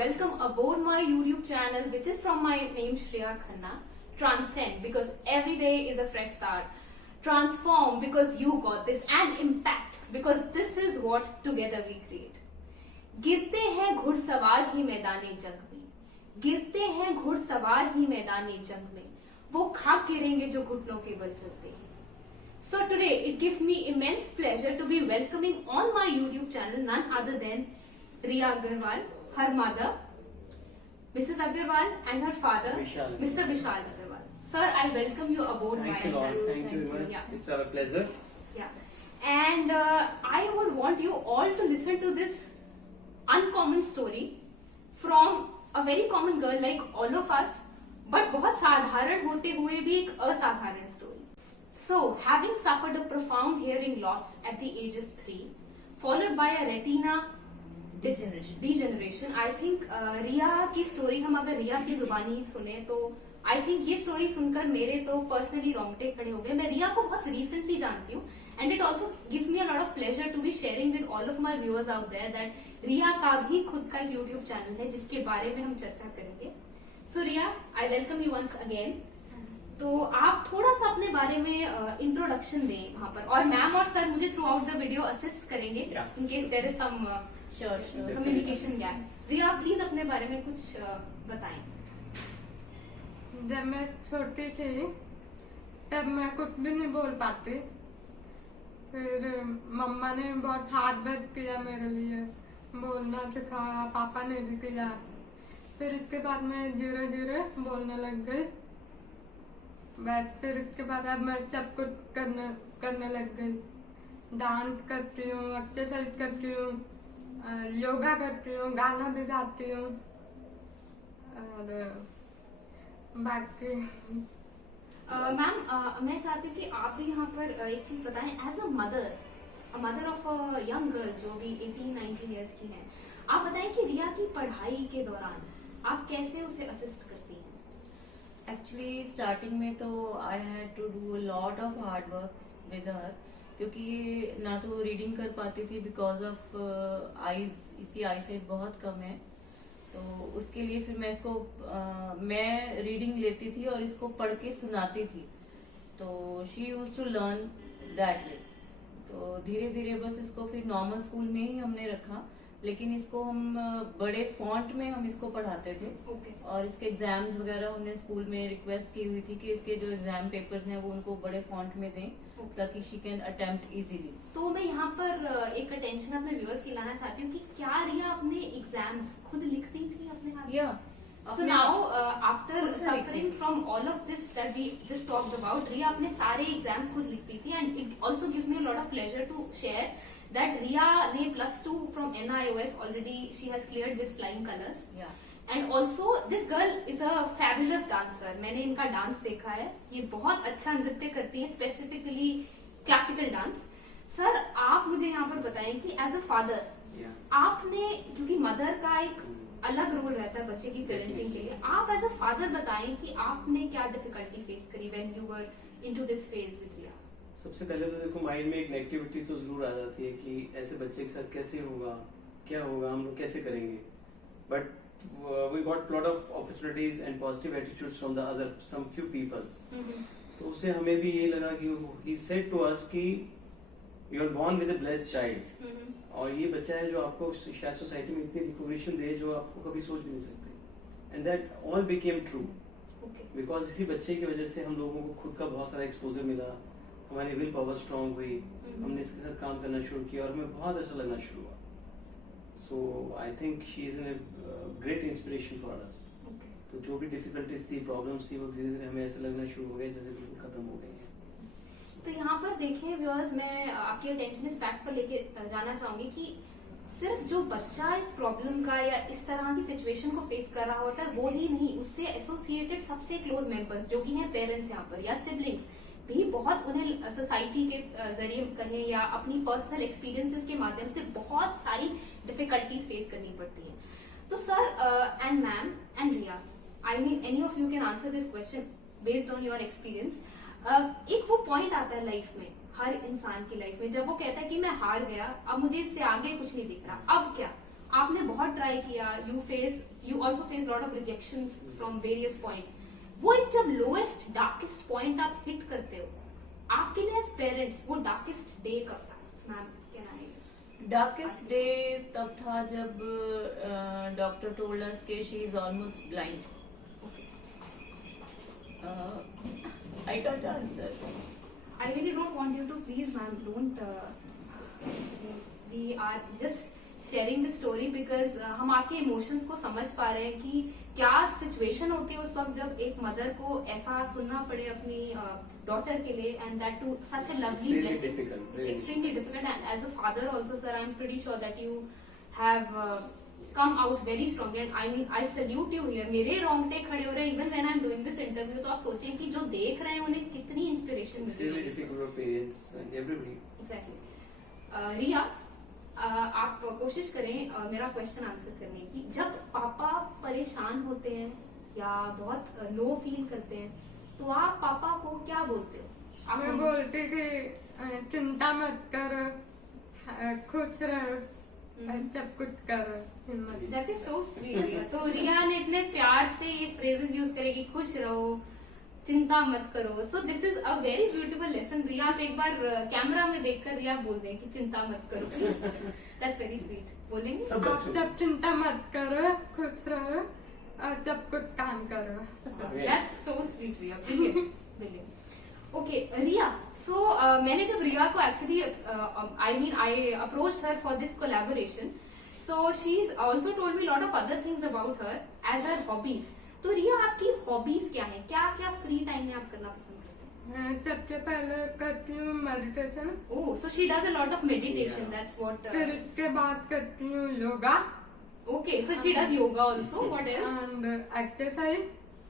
welcome aboard my YouTube channel, which is from my name Shreya Khanna. Transcend, because every day is a fresh start. Transform, because you got this. And impact, because this is what together we create. गिरते हैं घुड़सवार ही मैदाने जंग में, गिरते हैं घुड़सवार ही मैदाने जंग में, वो खाक गिरेंगे जो घुटनों के बल चलते हैं. So today it gives me immense pleasure to be welcoming on my YouTube channel none other than Riya Agarwal, her mother, Mrs. Agarwal, and her father, Vishal. Mr. Vishal Agarwal. Sir, I welcome you aboard Thanks my a lot. channel. Thank you very much. Yeah. It's our pleasure. Yeah. And I would want you all to listen to this uncommon story from a very common girl like all of us, but बहुत साधारण होते हुए भी एक असाधारण story. So, having suffered a profound hearing loss at the age of 3, followed by a retina degeneration, I think रिया की story हम अगर रिया की जुबानी सुने तो I think ये story सुनकर मेरे तो personally रोंगटे खड़े हो गए. मैं रिया को बहुत recently जानती हूँ, and it also gives me a lot of pleasure to be sharing with all of my viewers out there that रिया का भी खुद का एक YouTube channel है जिसके बारे में हम चर्चा करेंगे. So Riya, I welcome you once again. तो आप थोड़ा सा अपने बारे में इंट्रोडक्शन दें वहाँ पर, और मैम और सर मुझे throughout the video assist करेंगे in case there is some communication gap. Riya, please अपने बारे में कुछ बताएं. जब मैं छोटी थी तब मैं कुछ भी नहीं बोल पाती. फिर मम्मा ने बहुत हार्ड वर्क किया मेरे लिए, बोलना सिखाया, पापा ने भी किया. फिर इसके बाद मैं धीरे धीरे बोलने लग गई. बट फिर उसके बाद अब मैं सब कुछ करने लग गई. डांस करती हूँ, एक्सरसाइज करती हूँ, योगा करती हूँ, गाना भी गाती हूँ और बाकी. मैम मैं चाहती हूँ कि आप भी यहाँ पर एक चीज बताएं. As a mother of a young girl जो भी 18-19 ईयर्स की है, आप बताएं कि रिया की पढ़ाई के दौरान आप कैसे उसे असिस्ट करती हैं. एक्चुअली स्टार्टिंग में तो I had to do a lot of hard work with her, क्योंकि ये ना तो रीडिंग कर पाती थी बिकॉज ऑफ आईज, इसकी आई साइट बहुत कम है. तो उसके लिए फिर मैं इसको मैं रीडिंग लेती थी और इसको पढ़ के सुनाती थी. तो she use to learn that way. तो धीरे धीरे बस इसको फिर नॉर्मल स्कूल में ही हमने रखा, लेकिन इसको हम बड़े फॉन्ट में हम इसको पढ़ाते थे. और इसके एग्जाम्स वगैरह हमने स्कूल में रिक्वेस्ट की हुई थी कि इसके जो एग्जाम पेपर्स हैं वो उनको बड़े फॉन्ट में दें ताकि शी कैन अटेम्प्ट इजीली. तो मैं यहाँ पर एक अटेंशन अपने व्यूअर्स की लाना चाहती हूँ कि क्या रिया अपने एग्जाम्स खुद लिखती थी अपने हाथ? या So now after suffering from all of this that we just talked about, रिया अपने सारे एग्जाम्स खुद लिखती थी. and it also gives me a lot of pleasure to share that रिया ने +2 from NIOS already she has cleared with flying colors. या And also this girl is a fabulous dancer. मैंने इनका dance देखा है, ये बहुत अच्छा नृत्य करती है, स्पेसिफिकली क्लासिकल डांस. सर, आप मुझे यहाँ पर बताएं कि एज अ फादर आपने, क्योंकि मदर का एक अलग रोल रहता है बच्चे की पेरेंटिंग के लिए, आप एज अ फादर बताएं कि आपने क्या डिफिकल्टी फेस करी when you were into this phase with Riya. सबसे पहले तो देखो माइंड में एक नेगेटिविटी तो जरूर आ जाती है कि ऐसे बच्चे के साथ कैसे होगा, क्या होगा, हम लोग कैसे करेंगे. But we got lot of opportunities and positive attitudes from the other some few people. तो उससे हमें भी ये लगा कि he said to us कि you are born with a blessed child. और ये बच्चा है जो आपको शायद सोसाइटी में इतनी रिकॉग्निशन दे जो आपको कभी सोच भी नहीं सकते. And that all became true. Because इसी बच्चे की वजह से हम लोगों को खुद का बहुत सारा एक्सपोजर मिला, हमारी विल पावर स्ट्रांग हुई, हमने इसके साथ काम करना शुरू किया और हमें बहुत अच्छा लगना शुरू हुआ. So I think she is a great inspiration for us. तो जो भी डिफिकल्टीज थी, प्रॉब्लम्स थी, वो धीरे धीरे हमें ऐसा लगना शुरू हो गया जैसे बिल्कुल खत्म हो गई है. तो यहाँ पर देखें व्यूअर्स, मैं आपकी अटेंशन इस फैक्ट पर लेके जाना चाहूंगी कि सिर्फ जो बच्चा इस प्रॉब्लम का या इस तरह की सिचुएशन को फेस कर रहा होता है वो ही नहीं, उससे एसोसिएटेड सबसे क्लोज मेंबर्स जो कि हैं पेरेंट्स यहाँ पर या सिबलिंग्स भी बहुत उन्हें सोसाइटी के जरिए कहें या अपनी पर्सनल एक्सपीरियंसेस के माध्यम से बहुत सारी डिफिकल्टीज फेस करनी पड़ती है. तो sir and ma'am and Riya, I mean any of you can answer this question based on your experience. एक वो पॉइंट आता है लाइफ में, हर इंसान की लाइफ में, जब वो कहता है कि मैं हार गया, अब मुझे इससे आगे कुछ नहीं दिख रहा, अब क्या. आपने बहुत ट्राई किया, you also face lot of rejections from various points. वो एक जब लोएस्ट डार्केस्ट पॉइंट आप हिट करते हो, आपके लिए एज पेरेंट्स वो डार्केस्ट डे कब था? Ma'am can I? Darkest day तब था जब डॉक्टर टोल्ड अस कि she is almost blind. I can't answer. I really don't want you to, please ma'am, don't. We are just sharing the story because हम आपके emotions को समझ पा रहे हैं कि क्या सिचुएशन होती है उस वक्त जब एक मदर को ऐसा सुनना पड़े अपनी डॉटर के लिए, and that too such a lovely blessing. It's extremely difficult, and as a father also, sir, I'm pretty sure that you have come out very strong, and I mean I salute you here. मेरे रोंगटे खड़े हो रहे हैं even when I'm doing this interview. तो आप सोचें कि जो देख रहे हैं उन्हें कितनी inspiration It's really difficult for parents and everybody. Exactly. रिया, आप कोशिश करें मेरा क्वेश्चन आंसर करने की. जब पापा परेशान होते हैं या बहुत लो फील करते हैं तो आप पापा को क्या बोलते हो? आप मैं बोलती कि चिंता मत कर, खुश रहो, सब कुछ करो, हिम्मत. दैट इज सो स्वीट रिया. तो रिया ने इतने प्यार से ये फ्रेजेस यूज करे कि खुश रहो, चिंता मत करो. So this is a very beautiful lesson. Riya, आप एक बार कैमरा में देखकर रिया बोल दें कि चिंता मत करो प्लीज. That's very sweet. बोलेंगे आप जब चिंता मत करो, खुश रहो और सब कुछ काम करो. That's so sweet, Riya. Brilliant, brilliant. Okay, Riya. So मैंने जब रिया को actually, I approached her for this collaboration. So she's also told me a lot of other things about her as her hobbies. तो रिया, आपकी hobbies क्या है? क्या क्या free time में आप करना पसंद करते हैं? मैं सबसे पहले करती हूँ meditation. Oh, so she does a lot of meditation. Yeah. That's what. फिर इसके बाद करती हूँ yoga Okay, so she does yoga also. What else? And exercise.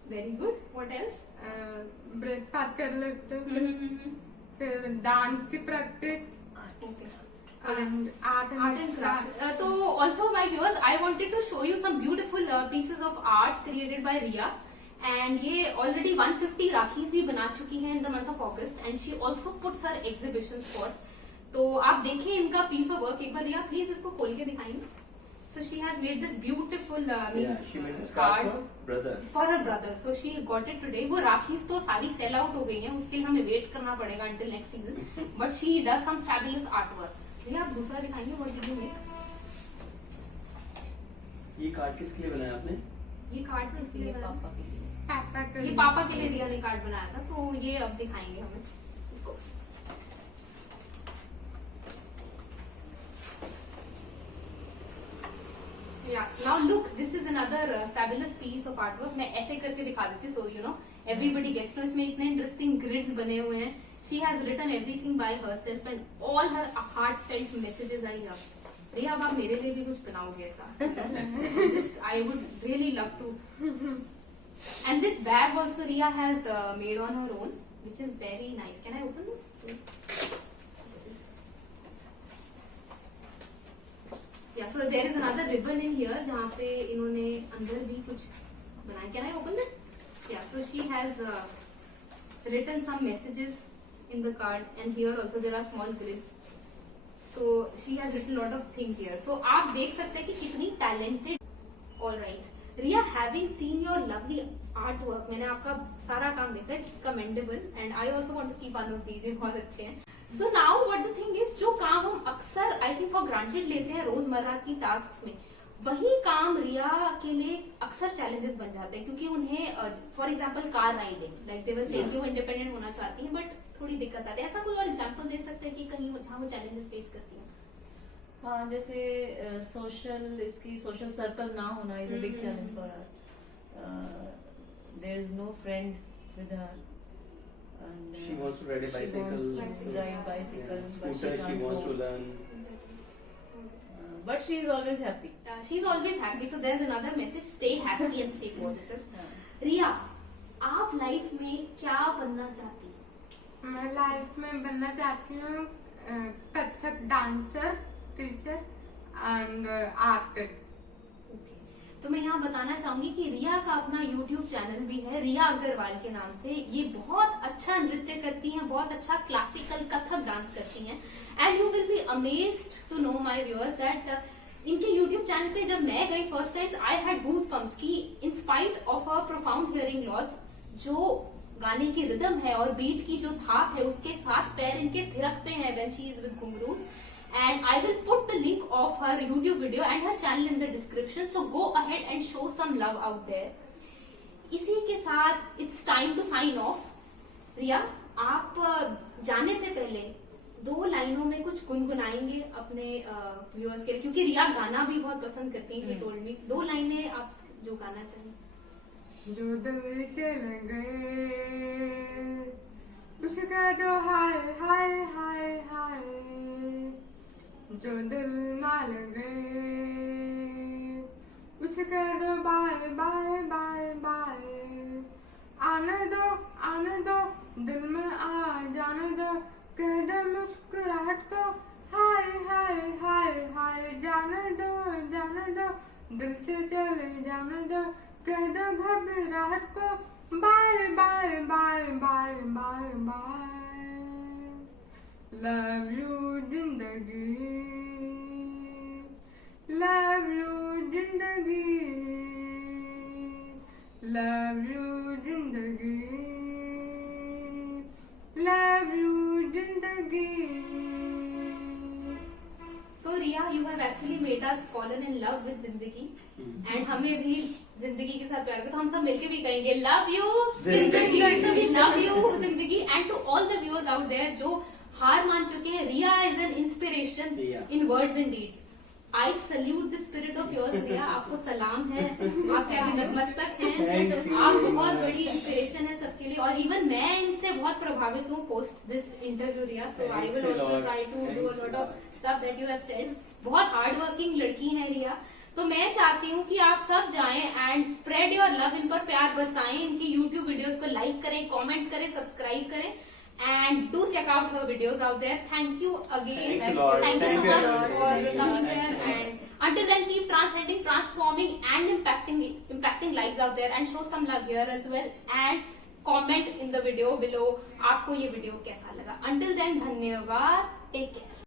Very good. What else? Breakfast कर लेते हैं. फिर डांस की practice Okay. And art and craft. So also my viewers, I wanted to show you some beautiful pieces of art created by Riya, and ये already 150 rakhis भी बना चुकी हैं in the month of August, and she also puts her exhibitions forth. तो आप देखें इनका piece of work एक बार. रिया प्लीज इसको खोल के दिखाएंगे. So she has made this beautiful She made this card for brother. for her brother. So she got it today. वो राखीज तो सारी सेल आउट हो गई हैं, उसके लिए हमें वेट करना पड़ेगा until next season. But she does some fabulous artwork. रिया, आप दूसरा दिखाएंगे. What did you make? ये कार्ड किसके लिए बनाया आपने? ये कार्ड में इसके लिए बनाया. पापा के लिए. पापा के ये पापा के लिए रिया ने कार्ड बनाया था, तो ये अब दिखाएंगे हमें इसको. Now look, this is another fabulous piece of artwork. मैं ऐसे करके दिखा देती हूँ, so you know everybody gets to know. इसमें इतने interesting grids बने हुए हैं. She has written everything by herself and all her heartfelt messages are here. रिया, अब आप मेरे लिए भी कुछ बनाओगे ऐसा? Just I would really love to. And this bag also Riya has made on her own, which is very nice. Can I open this? Yeah, so there is another ribbon in here जहाँ पे इन्होंने अंदर भी कुछ बनाया. Can I open this? Yeah, so she has written some messages in the card, and here also there are small grids. So she has written a lot of things here. So आप देख सकते हैं कि कितनी talented. All right. Riya, having seen your lovely artwork, मैंने आपका सारा काम देखा. It's commendable, and I also want to keep one of these. ये बहुत अच्छे हैं. So now what the thing is, जो काम हम अक्सर I think for granted लेते हैं रोजमर्रा की टास्क्स में, वही काम रिया के लिए अक्सर चैलेंजेस बन जाते हैं, क्योंकि उन्हें for example car riding, like they were saying कि वो इंडिपेंडेंट होना चाहती हैं, बट थोड़ी दिक्कत आती है. ऐसा कोई और एग्जांपल दे सकते हैं कि कहीं जहाँ वो चैलेंजेस फेस करती हैं? हाँ, जैसे इसकी सोशल सर्कल ना होना is a big challenge for her. There is no friend with her. She wants to ride a bicycle. She wants to ride bicycle, but she Scooter, she can't wants to go. learn. But she is always happy. She's always happy. So there's another message: stay happy and stay positive. हाँ. रिया, आप life में क्या बनना चाहती हैं? मैं life में बनना चाहती हूँ Kathak dancer, teacher and artist. तो मैं यहाँ बताना चाहूंगी कि रिया का अपना YouTube चैनल भी है, रिया अग्रवाल के नाम से. ये बहुत अच्छा नृत्य करती हैं, बहुत अच्छा क्लासिकल कथक डांस करती हैं, and you will be amazed to know my viewers that इनके YouTube चैनल पे जब मैं गई first time, I had goose pumps की in spite of a profound hearing loss, जो गाने की रिदम है और बीट की जो थाप है उसके साथ पैर इनके थिरकते हैं when she is with ghungroos. And I will put the link of her YouTube video and her channel in the description. So go ahead and show some love out there. इसी के साथ it's time to sign off. रिया, आप जाने से पहले 2 लाइनों में कुछ गुनगुनाएंगे अपने व्यूअर्स के लिए, क्योंकि रिया गाना भी बहुत पसंद करती है. She told me 2 लाइनें आप जो गाना चाहिए. जो दिल से लगे उसका तो हाय हाय हाय हाय, जो दिल ना लगे उसका तो बाय बाय बाय बाय. आने दो दिल में आ जाने दो, कह दो मुस्कुराहट को हाय हाय हाय हाय. जाने दो दिल से चले जाने दो, कह दो घबराहट को bye bye bye bye bye bye. Love you जिंदगी, लव यू जिंदगी, लव यू जिंदगी, लव यू जिंदगी. So Riya, you have actually made us fallen in love with जिंदगी, and हमें भी जिंदगी के साथ प्यार को, तो हम सब मिलके भी कहेंगे love you जिंदगी. So we love you जिंदगी. And to all the viewers out there जो हार मान चुके हैं, Riya is an inspiration in words and deeds. I salute the spirit of yours Riya. आपको सलाम है, आपके नतमस्तक हैं, आप बहुत बड़ी इंस्पिरेशन है सबके लिए. और इवन मैं इनसे बहुत प्रभावित हूँ post this interview Riya. So I will also try to do a lot of stuff that you have said. बहुत हार्ड वर्किंग लड़की है Riya. तो मैं चाहती हूँ कि आप सब जाएं एंड स्प्रेड योर लव, इन पर प्यार बरसाएं, इनकी YouTube वीडियोस को लाइक करें, कमेंट करें, सब्सक्राइब करें. And do check out her videos out there. Thank you again. Thanks a lot. Thank you so Thank much you. for coming Thanks here. a lot. And until then, keep transcending, transforming, and impacting lives out there. And show some love here as well. And comment in the video below. आपको ये video कैसा लगा? Until then, धन्यवाद. Take care.